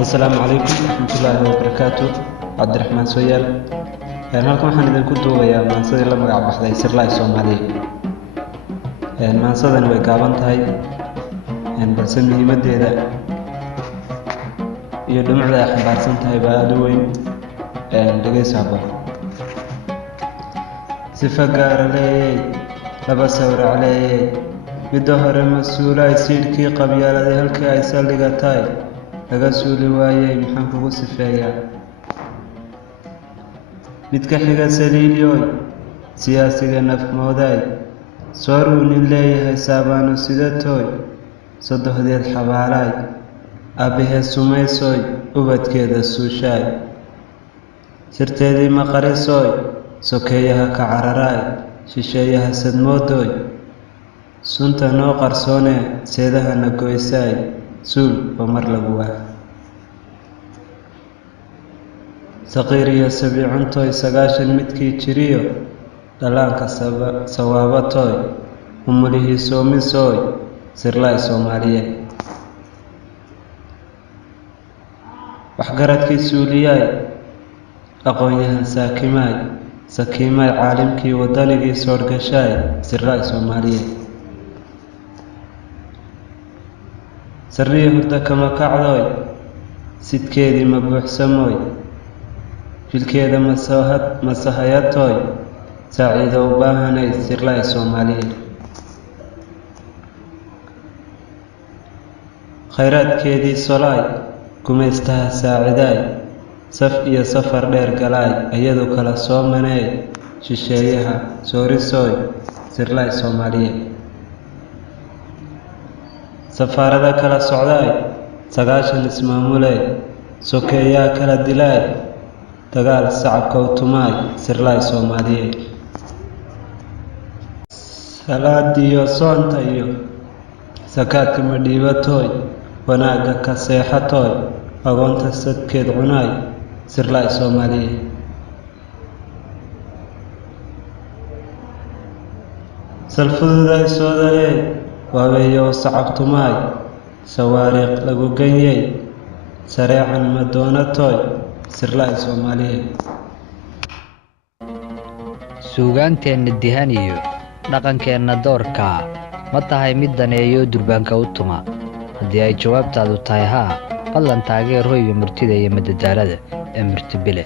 السلام عليكم ورحمة الله وبركاته. عبد الرحمن سويال halkan waxaan idinku duubayaa maansadii la magac baxday Sirlaay Soomaaliyeed. Maansadani way gaaban tahay balse muhiimadeeda iyo dhumucda ay xambaarsan tahay baa aad u weyn. Dhageysaaba sifa gaar leeyay laba sawir caleeyay midda hore mas'uulay siirkii qabyaalada halkii ay saldhigatay laga suuli waayay maxaan kugu sifeeyaa midka xiga saliilyoy siyaasiga nafmooday sooruu nin leeyahay saabaano sida tooy sodohdeed xabaalaay aabahee sumaysoy ubadkeeda suushaay sirteedii maqarisoy sokeeyaha ka cararaay shisheeyaha sadmoodoy sunta noo qarsoonee seedahana goysaay suul oo mar lagu waa saqiir iyo sabiicuntoy 9 midkii jiriyo dhalaanka sawaabatoy umulihii soomisooy Sirlaay Soomaaliyeed waxgaradkii suuliyaay aqoon-yahan sakiimaay caalimkii wadanigii soorgashaay Sirlaay Soomaaliyeed sarriyo hurda kama kacdoy sidkeedii ma buuxsamooy filkeeda masahayatoy saaciido u baahanay Sirlaay Soomaaliyeed khayraadkeedii solaay gumaystaha saacidaay saf iyo safar dheer galaay iyadu kala soomanee shisheeyaha soorisoy Sirlaay Soomaaliyeed safaarada kala socdaay 9 ismaamulee sokeeyaa kala dilaay dagaal sacabka u tumaay Sirlaay Soomaaliyeed salaadiyo soonta iyo sakaadka ma dhiibatoy wanaagga ka seexatoy agoonta sadkeed cunaay Sirlaay Soomaaliyeed salfududay soodalee waaweeyo sacab tumaay sawaariiq lagu ganyay sareecan ma doonatoy Sirlaay Soomaaliyeed suugaanteenna dihan iyo dhaqankeenna doorka ma tahay mid daneeyo durbaanka u tuma haddii ay jawaabtaadu tahay haa fadlan taageer hoyga murtida iyo madadaalada ee Murtibile.